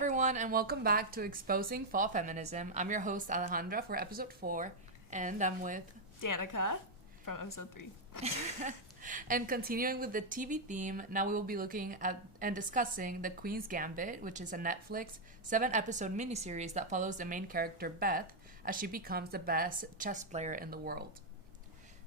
everyone, and welcome back to Exposing Fall Feminism. I'm your host, Alejandra, for episode 4, and I'm with Danika from episode 3. And continuing with the TV theme, now we will be looking at and discussing The Queen's Gambit, which is a Netflix 7-episode miniseries that follows the main character, Beth, as she becomes the best chess player in the world.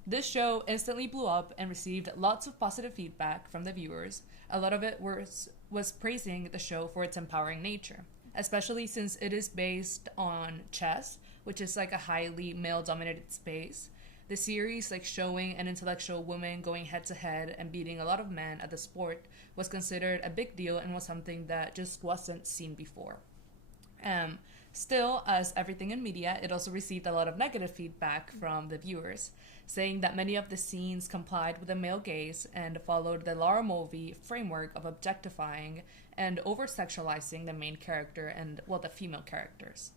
This show instantly blew up and received lots of positive feedback from the viewers. A lot of it was praising the show for its empowering nature, especially since it is based on chess, which is like a highly male-dominated space. The series, like showing an intellectual woman going head-to-head and beating a lot of men at the sport, was considered a big deal and was something that just wasn't seen before. Still, as everything in media, it also received a lot of negative feedback from the viewers, saying that many of the scenes complied with the male gaze and followed the Lara Mulvey framework of objectifying and over-sexualizing the main character and, well, the female characters.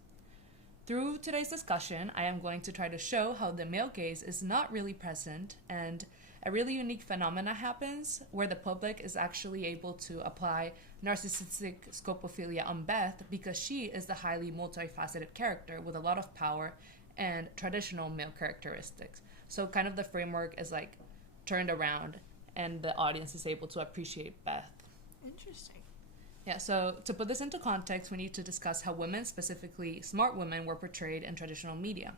Through today's discussion, I am going to try to show how the male gaze is not really present and a really unique phenomena happens where the public is actually able to apply narcissistic scopophilia on Beth because she is the highly multifaceted character with a lot of power and traditional male characteristics. So kind of the framework is like turned around and the audience is able to appreciate Beth. Interesting. Yeah, so to put this into context, we need to discuss how women, specifically smart women, were portrayed in traditional media.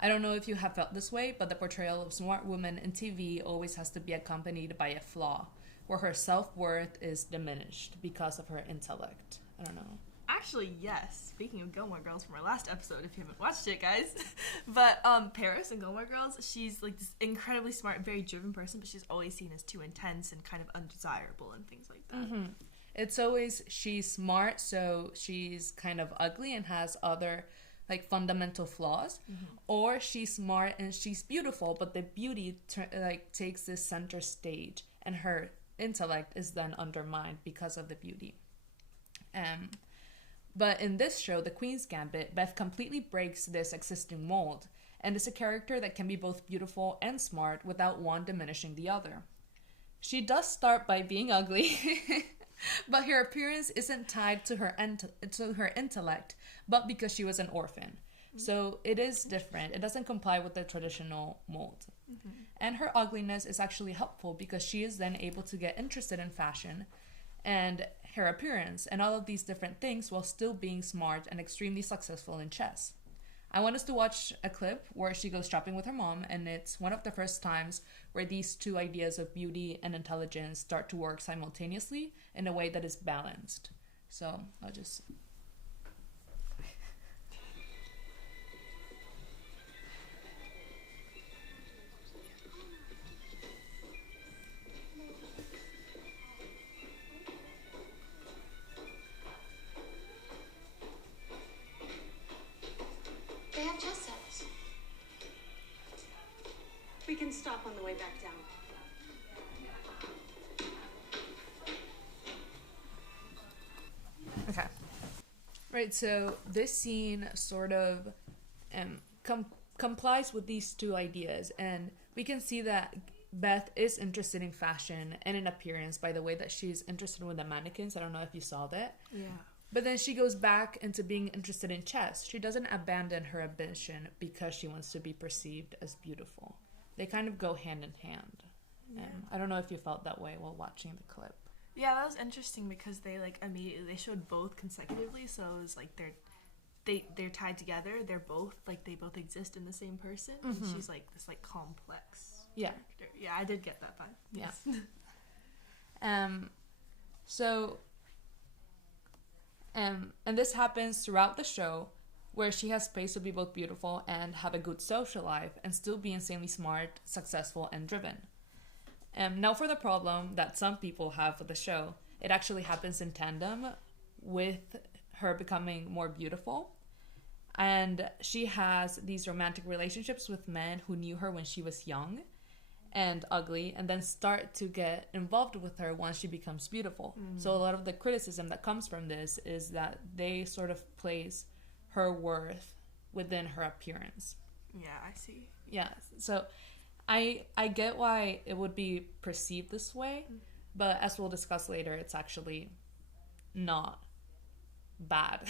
I don't know if you have felt this way, but the portrayal of smart women in TV always has to be accompanied by a flaw, where her self-worth is diminished because of her intellect. I don't know. Actually, yes. Speaking of Gilmore Girls from our last episode, if you haven't watched it, guys. But Paris in Gilmore Girls, she's like this incredibly smart, very driven person, but she's always seen as too intense and kind of undesirable and things like that. Mm-hmm. It's always she's smart, so she's kind of ugly and has other like fundamental flaws, or she's smart and she's beautiful, but the beauty takes this center stage, and her intellect is then undermined because of the beauty. But in this show, The Queen's Gambit, Beth completely breaks this existing mold, and is a character that can be both beautiful and smart without one diminishing the other. She does start by being ugly, but her appearance isn't tied to her intellect, but because she was an orphan. So it is different. It doesn't comply with the traditional mold. And her ugliness is actually helpful because she is then able to get interested in fashion and her appearance and all of these different things while still being smart and extremely successful in chess. I want us to watch a clip where she goes shopping with her mom, and it's one of the first times where these two ideas of beauty and intelligence start to work simultaneously in a way that is balanced. So I'll just... They have chess sets. We can stop on the way back down. Okay. Right, so this scene sort of complies with these two ideas, and we can see that Beth is interested in fashion and in appearance by the way that she's interested in the mannequins. I don't know if you saw that. Yeah. But then she goes back into being interested in chess. She doesn't abandon her ambition because she wants to be perceived as beautiful. They kind of go hand in hand. Yeah. I don't know if you felt that way while watching the clip. Yeah, that was interesting because they like immediately they showed both consecutively, so it was like they're tied together. They're both like they both exist in the same person. And she's like this like complex character. Yeah, I did get that vibe. Yes. Yeah. And this happens throughout the show, where she has space to be both beautiful and have a good social life and still be insanely smart, successful, and driven. Now for the problem that some people have with the show, it actually happens in tandem with her becoming more beautiful. And she has these romantic relationships with men who knew her when she was young and ugly, and then start to get involved with her once she becomes beautiful. So a lot of the criticism that comes from this is that they sort of place her worth within her appearance. Yeah, I see. Yeah, so I get why it would be perceived this way, but as we'll discuss later, it's actually not bad.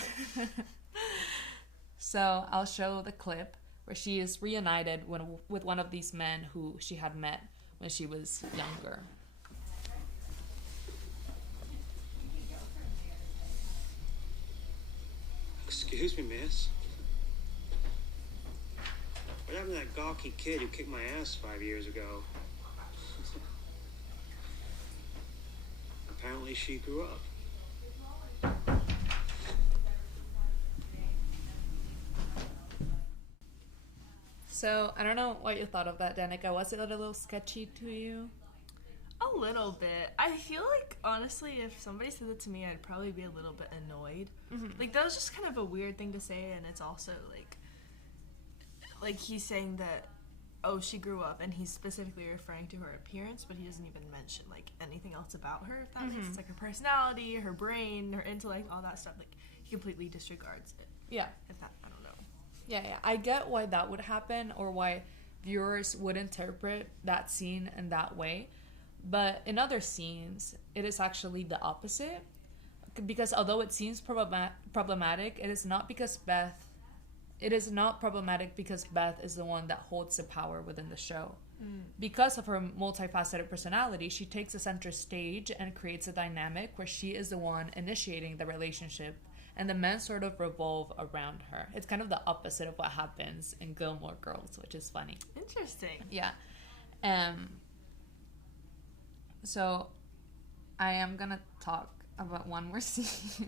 So I'll show the clip where she is reunited with one of these men who she had met when she was younger. Excuse me, miss. What happened to that gawky kid who kicked my ass 5 years ago? Apparently she grew up. So I don't know what you thought of that, Danika. Was it a little sketchy to you? A little bit. I feel like, honestly, if somebody said it to me, I'd probably be a little bit annoyed. Like, that was just kind of a weird thing to say, and it's also, like he's saying that, oh, she grew up, and he's specifically referring to her appearance, but he doesn't even mention, like, anything else about her, if that makes sense. Like, her personality, her brain, her intellect, all that stuff. Like, he completely disregards it. Yeah. If that, I don't know. Yeah. I get why that would happen, or why viewers would interpret that scene in that way. But in other scenes, it is actually the opposite. Because although it seems problematic, it is not problematic because Beth is the one that holds the power within the show. Because of her multifaceted personality, she takes the center stage and creates a dynamic where she is the one initiating the relationship, and the men sort of revolve around her. It's kind of the opposite of what happens in Gilmore Girls, which is funny. Interesting. Yeah. So I am gonna talk about one more scene.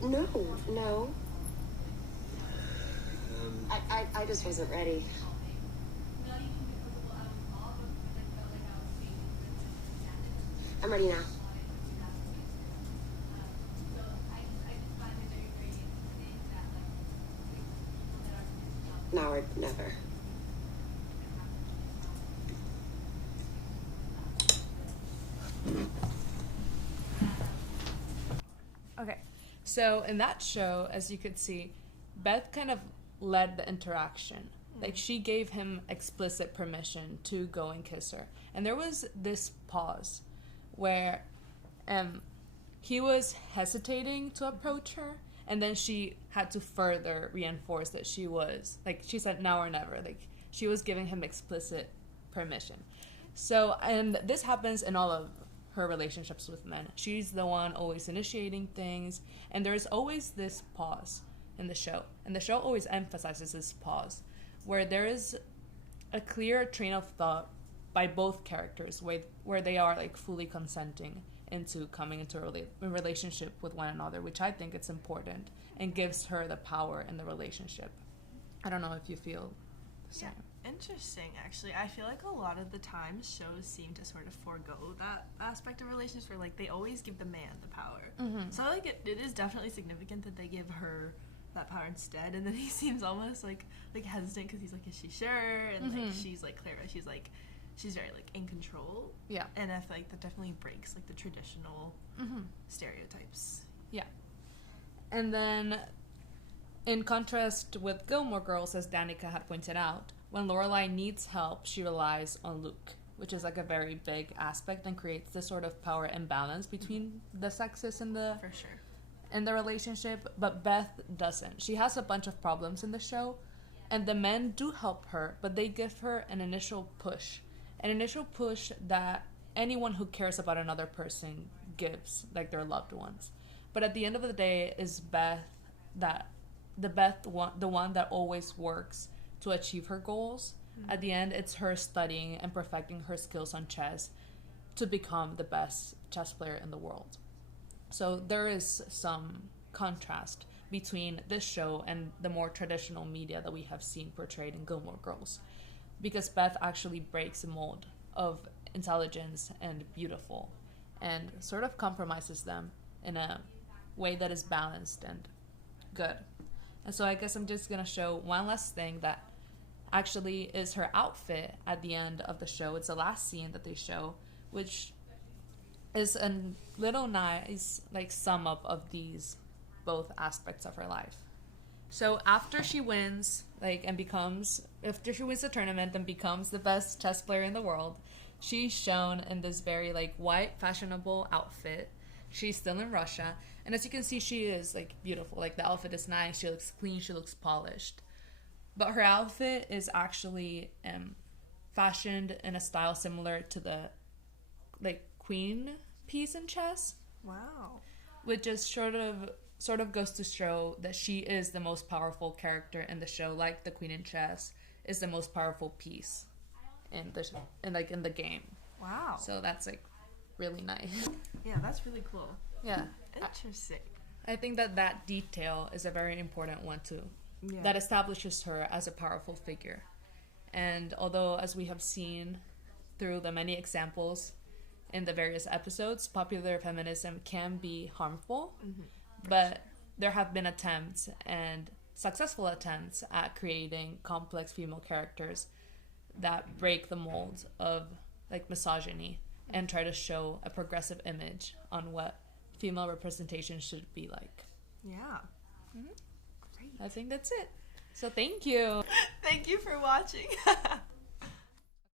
No. I just wasn't ready. I'm ready now. Now or never. Okay, so in that show, as you could see, Beth kind of led the interaction. Like, she gave him explicit permission to go and kiss her. And there was this pause where he was hesitating to approach her, and then she had to further reinforce that she was, like, she said now or never. Like, she was giving him explicit permission. So, and this happens in all of her relationships with men. She's the one always initiating things, and there's always this pause in the show. And the show always emphasizes this pause, where there is a clear train of thought by both characters, where they are, like, fully consenting into coming into a relationship with one another, which I think it's important and gives her the power in the relationship. I don't know if you feel the same. Yeah. Interesting, actually. I feel like a lot of the times shows seem to sort of forego that aspect of relationships where, like, they always give the man the power. So, like, it is definitely significant that they give her that power instead, and then he seems almost, like hesitant because he's like, is she sure? And, like, she's, like, Clara, she's very, like, in control. Yeah. And I feel like that definitely breaks, like, the traditional stereotypes. Yeah. And then, in contrast with Gilmore Girls, as Danika had pointed out, when Lorelai needs help, she relies on Luke, which is, like, a very big aspect and creates this sort of power imbalance between the sexes in the For sure. in the relationship. But Beth doesn't. She has a bunch of problems in the show, and the men do help her, but they give her an initial push that anyone who cares about another person gives, like their loved ones. But at the end of the day, is Beth the one that always works to achieve her goals. At the end, it's her studying and perfecting her skills on chess to become the best chess player in the world. So there is some contrast between this show and the more traditional media that we have seen portrayed in Gilmore Girls, because Beth actually breaks the mold of intelligence and beautiful and sort of compromises them in a way that is balanced and good. And so I guess I'm just going to show one last thing that actually is her outfit at the end of the show. It's the last scene that they show, which is a little nice, like, sum up of these both aspects of her life. So after she wins, after she wins the tournament and becomes the best chess player in the world, she's shown in this very, like, white, fashionable outfit. She's still in Russia, and as you can see, she is like beautiful. Like the outfit is nice. She looks clean. She looks polished. But her outfit is actually fashioned in a style similar to the like queen piece in chess. Wow. Which just sort of goes to show that she is the most powerful character in the show, like the queen in chess is the most powerful piece in the game. Wow. So that's like really nice. Yeah, that's really cool. Yeah. Interesting. I think that detail is a very important one too. Yeah. That establishes her as a powerful figure. And although, as we have seen through the many examples in the various episodes, popular feminism can be harmful, but there have been attempts, and successful attempts, at creating complex female characters that break the mold of like misogyny and try to show a progressive image on what female representation should be like. Yeah. Great. I think that's it. So thank you. Thank you for watching.